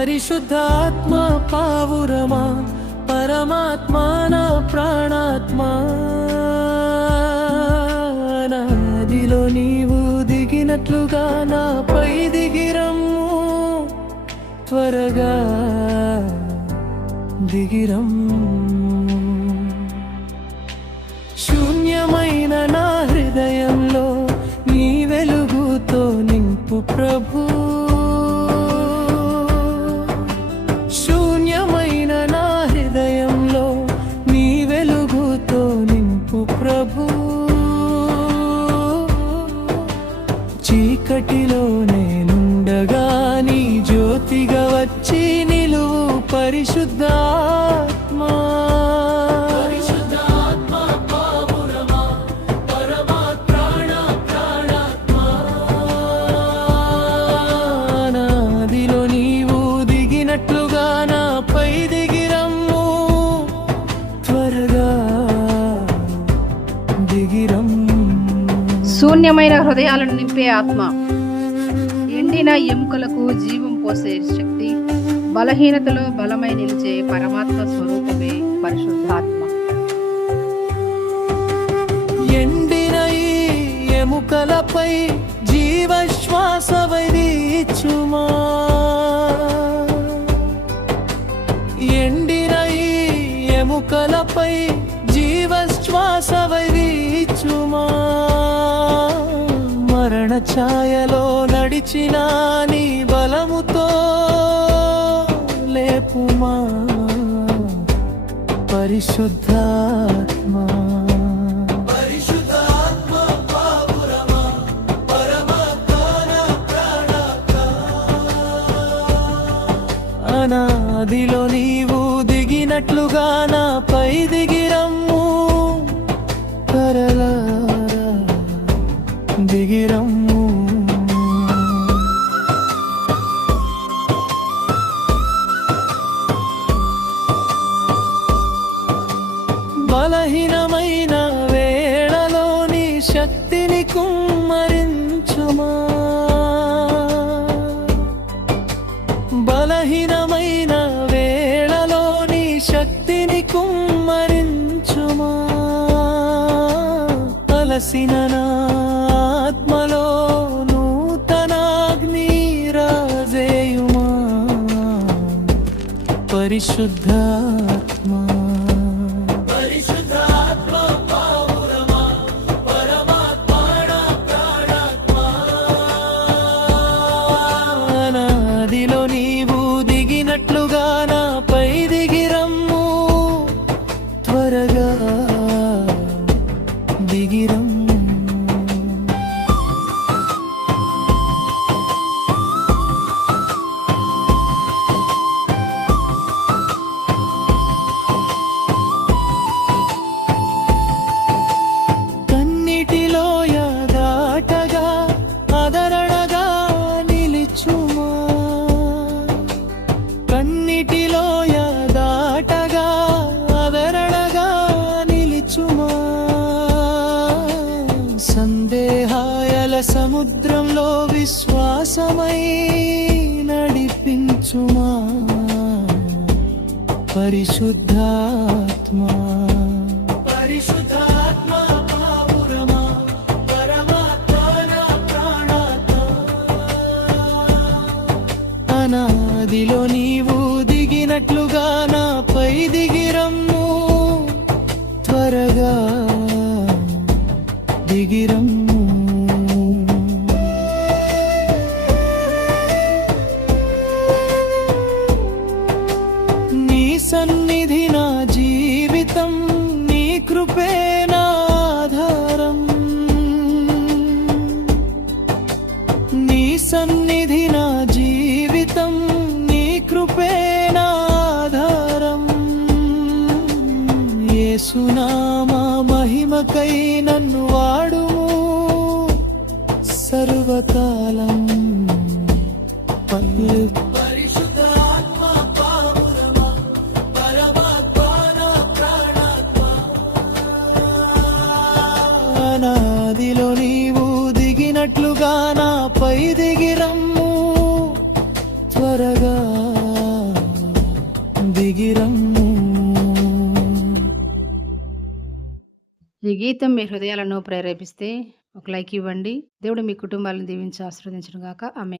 పరిశుద్ధాత్మ పావురమా పరమాత్మా నా ప్రాణాత్మా నదిలో నీవు దిగినట్లుగా నాపై దిగిరమ్ము త్వరగా దిగిరమ్ము శూన్యమైన నా హృదయంలో నీ వెలుగుతో నింపు ప్రభు శూన్యమైన నా హృదయంలో నీ వెలుగుతో నింపు ప్రభు చీకటిలో నేనుండగా నీ జ్యోతిగా వచ్చి నిలువు పరిశుద్ధాత్మా శూన్యమైన హృదయాలను నింపే ఆత్మ, ఎండిన ఎముకలకు జీవం పోసే శక్తి, బలహీనతలో బలమై నిలిచే పరమాత్మ స్వరూపమే పరిశుద్ధాత్మ. ఎండిన ఈ ఎముకలపై జీవశ్వాస వీచుమా ఎండిన ఈ ఎముకలపై జీవశ్వాస వీచుమా మరణ ఛాయలో నడిచిన నీ బలముతో లేపుమా పరిశుద్ధాత్మా అనాదిలో నీవు దిగినట్లుగా నాపై దిగిరమ్ము త్వరగా దిగిరమ్ము బలహీనమైన వేళలో నీ శక్తిని కుమ్మరించుమా బలహీనమైన వేళలో నీ శక్తిని కుమ్మరించుమా అలసిన నా ఆత్మలో నూతనాగ్ని రాజేయుమా పరిశుద్ధాత్మా నదిలో నీవు దిగినట్లుగా నాపై దిగిరమ్ము త్వరగా దిగిరమ్ము కన్నిటిలో దాటగా ఆదరణగా నిలిచుమా కన్నిటిలో దాటగా ఆదరణగా నిలిచుమా సందేహాయల సముద్రంలో విశ్వాసమై నడిపించుమా పరిశుద్ధాత్మా పరిశుద్ధాత్మా పావురమా పరమాత్మా నా ప్రాణాత్మా అనాదిలో నీవు దిగినట్లుగా నాపై దిగిరమ్ము త్వరగా దిగిరమ్ము నీ సన్నిధి నా జీవితం నీ కృపే నా ఆధారం నీ సన్నిధి నా జీవితం నీ కృపే నా ఆధారం యేసునామా మహిమకై నన్ను వాడుము సర్వకాలం పరిశుద్ధాత్మా పావురమా పరమాత్మా నా ప్రాణాత్మా అనాదిలో నీవు దిగినట్లుగా నాపై దిగిరమ్ము త్వరగా ఈ గీతం మీ హృదయాలను ప్రేరేపిస్తే ఒక లైక్ ఇవ్వండి. దేవుడు మీ కుటుంబాలను దీవించి ఆశీర్వదించును గాక. ఆమేన్.